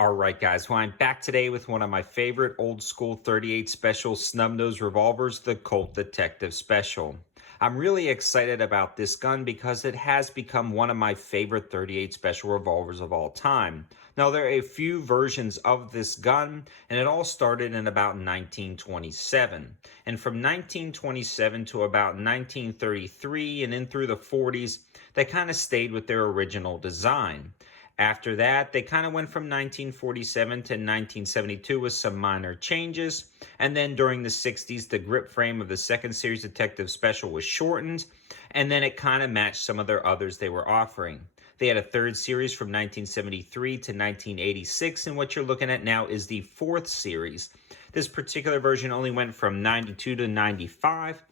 All right, guys. Well, I'm back today with one of my favorite old school 38 special snub nose revolvers, the Colt Detective Special. I'm really excited about this gun because it has become one of my favorite 38 special revolvers of all time. Now, there are a few versions of this gun, and it all started in about 1927. And from 1927 to about 1933 and in through the 40s, they kind of stayed with their original design. After that, they kind of went from 1947 to 1972 with some minor changes. And then during the 60s, the grip frame of the second series Detective Special was shortened. And then it kind of matched some of their others they were offering. They had a third series from 1973 to 1986. And what you're looking at now is the fourth series. This particular version only went from 92 to 95,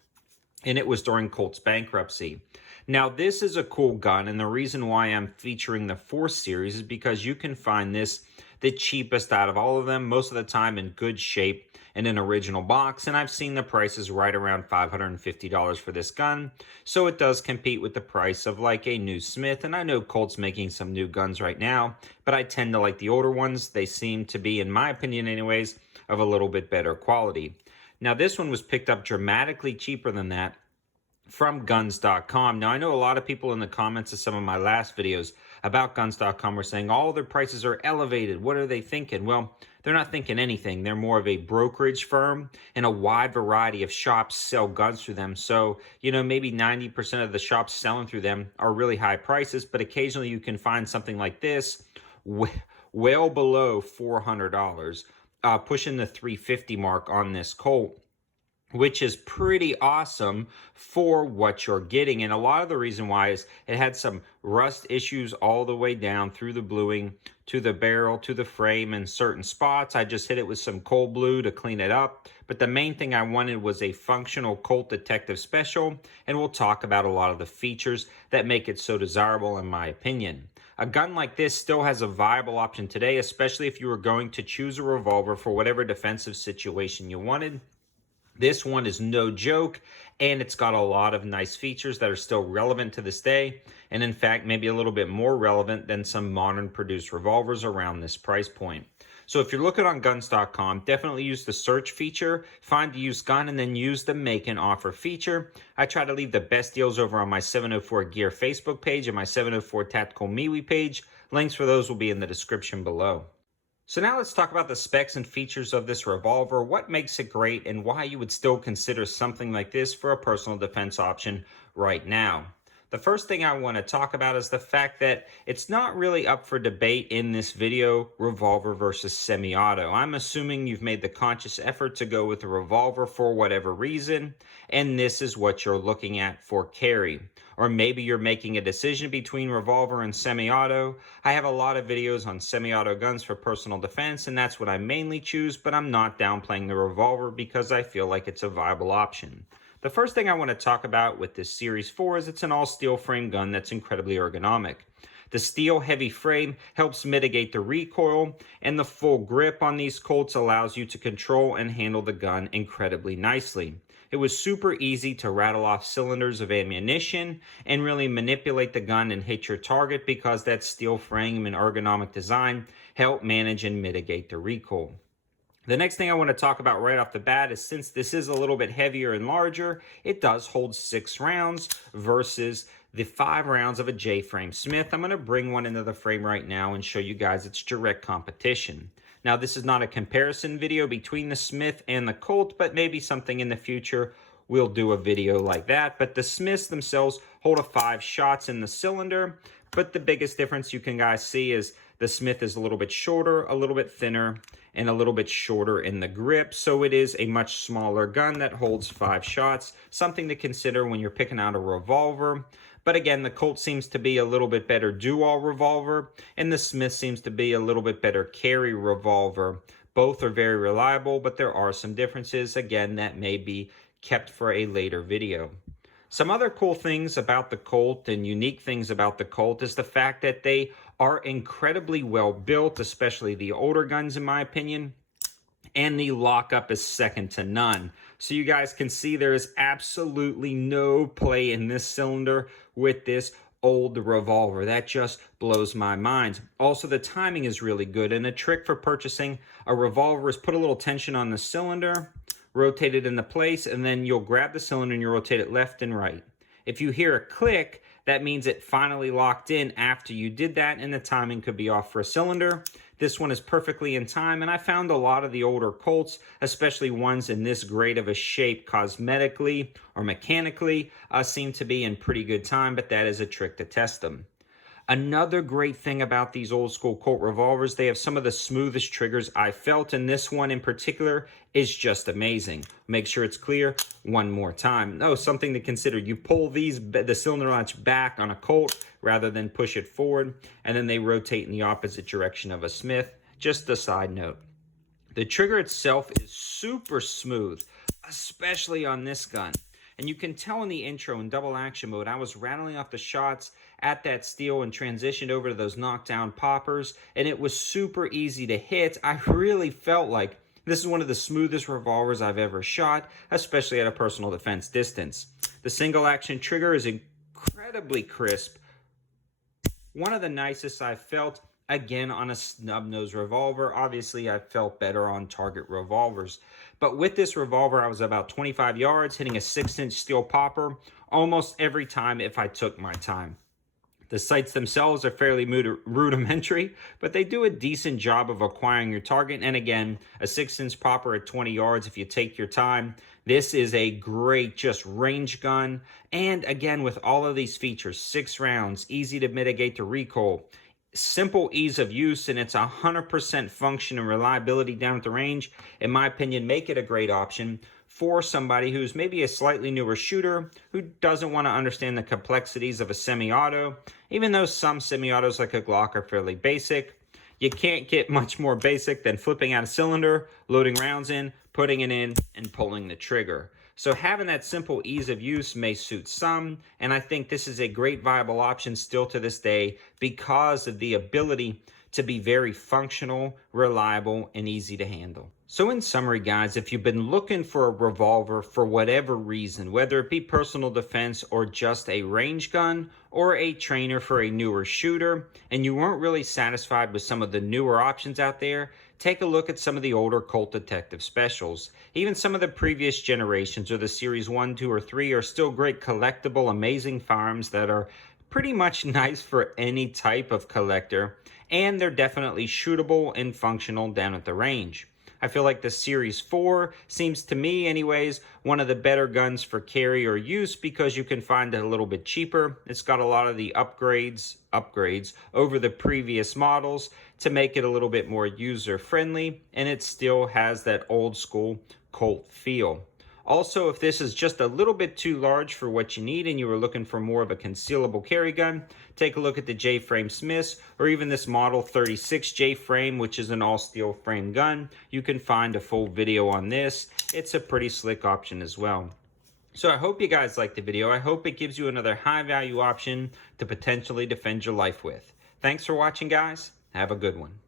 and it was during Colt's bankruptcy. Now, this is a cool gun, and the reason why I'm featuring the 4th series is because you can find this the cheapest out of all of them, most of the time in good shape in an original box, and I've seen the prices right around $550 for this gun, so it does compete with the price of like a new Smith, and I know Colt's making some new guns right now, but I tend to like the older ones. They seem to be, in my opinion anyways, of a little bit better quality. Now, this one was picked up dramatically cheaper than that from guns.com. Now, I know a lot of people in the comments of some of my last videos about guns.com were saying all their prices are elevated. What are they thinking? Well, they're not thinking anything. They're more of a brokerage firm, and a wide variety of shops sell guns through them. So, maybe 90% of the shops selling through them are really high prices, but occasionally you can find something like this well below $400, pushing the $350 mark on this Colt, which is pretty awesome for what you're getting. And a lot of the reason why is it had some rust issues all the way down through the bluing to the barrel to the frame in certain spots. I just hit it with some cold blue to clean it up. But the main thing I wanted was a functional Colt Detective Special, and we'll talk about a lot of the features that make it so desirable in my opinion. A gun like this still has a viable option today, especially if you were going to choose a revolver for whatever defensive situation you wanted. This one is no joke, and it's got a lot of nice features that are still relevant to this day, and in fact, maybe a little bit more relevant than some modern produced revolvers around this price point. So if you're looking on guns.com, definitely use the search feature, find the used gun, and then use the make and offer feature. I try to leave the best deals over on my 704 Gear Facebook page and my 704 Tactical MeWe page. Links for those will be in the description below. So now let's talk about the specs and features of this revolver, what makes it great, and why you would still consider something like this for a personal defense option right now. The first thing I want to talk about is the fact that it's not really up for debate in this video, revolver versus semi-auto. I'm assuming you've made the conscious effort to go with a revolver for whatever reason, and this is what you're looking at for carry. Or maybe you're making a decision between revolver and semi-auto. I have a lot of videos on semi-auto guns for personal defense, and that's what I mainly choose, but I'm not downplaying the revolver because I feel like it's a viable option. The first thing I want to talk about with this Series 4 is it's an all-steel frame gun that's incredibly ergonomic. The steel heavy frame helps mitigate the recoil, and the full grip on these Colts allows you to control and handle the gun incredibly nicely. It was super easy to rattle off cylinders of ammunition and really manipulate the gun and hit your target because that steel frame and ergonomic design help manage and mitigate the recoil. The next thing I want to talk about right off the bat is, since this is a little bit heavier and larger, it does hold 6 rounds versus the 5 rounds of a J-frame Smith. I'm going to bring one into the frame right now and show you guys its direct competition. Now, this is not a comparison video between the Smith and the Colt, but maybe something in the future we'll do a video like that. But the Smiths themselves hold a 5 shots in the cylinder, but the biggest difference you can guys see is the Smith is a little bit shorter, a little bit thinner, and a little bit shorter in the grip. So it is a much smaller gun that holds 5 shots, something to consider when you're picking out a revolver. But again, the Colt seems to be a little bit better do-all revolver, and the Smith seems to be a little bit better carry revolver. Both are very reliable, but there are some differences, again, that may be kept for a later video. Some other cool things about the Colt and unique things about the Colt is the fact that they are incredibly well built, especially the older guns in my opinion, and the lockup is second to none. So you guys can see there is absolutely no play in this cylinder with this old revolver. That just blows my mind. Also, the timing is really good, and a trick for purchasing a revolver is put a little tension on the cylinder, rotate it into place, and then you'll grab the cylinder and you rotate it left and right. If you hear a click, that means it finally locked in after you did that, and the timing could be off for a cylinder. This one is perfectly in time, and I found a lot of the older Colts, especially ones in this great of a shape cosmetically or mechanically, seem to be in pretty good time, but that is a trick to test them. Another great thing about these old school Colt revolvers, they have some of the smoothest triggers I felt, and this one in particular is just amazing. Make sure it's clear one more time. Oh, something to consider. You pull the cylinder latch back on a Colt rather than push it forward, and then they rotate in the opposite direction of a Smith. Just a side note. The trigger itself is super smooth, especially on this gun. And you can tell in the intro in double action mode, I was rattling off the shots at that steel and transitioned over to those knockdown poppers, and it was super easy to hit. I really felt like this is one of the smoothest revolvers I've ever shot, especially at a personal defense distance. The single action trigger is incredibly crisp. One of the nicest I've felt, again, on a snub-nose revolver. Obviously, I felt better on target revolvers. But with this revolver, I was about 25 yards, hitting a 6-inch steel popper almost every time if I took my time. The sights themselves are fairly rudimentary, but they do a decent job of acquiring your target. And again, a 6-inch popper at 20 yards if you take your time. This is a great just range gun. And again, with all of these features, 6 rounds, easy to mitigate the recoil, simple ease of use, and it's 100% function and reliability down at the range, in my opinion, make it a great option for somebody who's maybe a slightly newer shooter who doesn't want to understand the complexities of a semi-auto. Even though some semi-autos like a Glock are fairly basic, you can't get much more basic than flipping out a cylinder, loading rounds in, putting it in, and pulling the trigger. So having that simple ease of use may suit some, and I think this is a great viable option still to this day because of the ability to be very functional, reliable, and easy to handle. So in summary, guys, if you've been looking for a revolver for whatever reason, whether it be personal defense or just a range gun or a trainer for a newer shooter, and you weren't really satisfied with some of the newer options out there, take a look at some of the older Colt Detective Specials. Even some of the previous generations or the Series 1, 2, or 3 are still great collectible, amazing firearms that are pretty much nice for any type of collector, and they're definitely shootable and functional down at the range. I feel like the Series 4 seems to me anyways one of the better guns for carry or use because you can find it a little bit cheaper. It's got a lot of the upgrades over the previous models to make it a little bit more user friendly, and it still has that old school Colt feel. Also, if this is just a little bit too large for what you need and you were looking for more of a concealable carry gun, take a look at the J-frame Smiths or even this Model 36 J-frame, which is an all-steel frame gun. You can find a full video on this. It's a pretty slick option as well. So I hope you guys liked the video. I hope it gives you another high-value option to potentially defend your life with. Thanks for watching, guys. Have a good one.